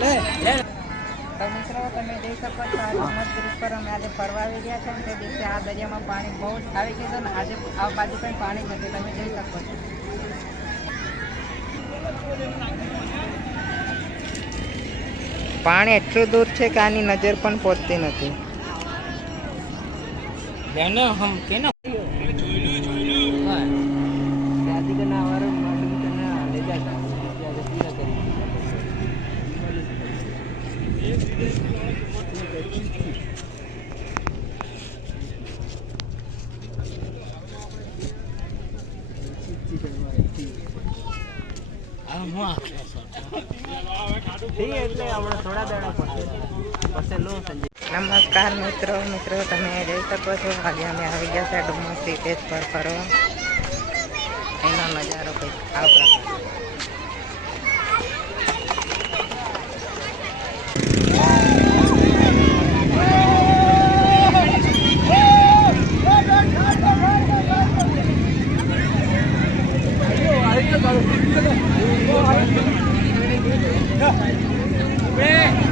તો મિત્રો તમે જોઈ શકો છો આ ડુમસ બ્રિજ પર અમે આજે ફરવા આવી ગયા છે તે દિવસે આ દરિયામાં પાણી બહુ જ આવી ગયું છે ને આજે આ બાજુ પણ પાણી જ નથી તમે જોઈ શકો છો. પાણી એટલું દૂર છે કે આની નજર પણ પહોંચતી નથી. નમસ્કાર મિત્રો તમે જોઈ શકો છો આજે અમે આવી ગયા છે ડુમસ સીટેજ પર ફરવા. એનો નજારો કંઈક આ પ્રકાર. Yeah.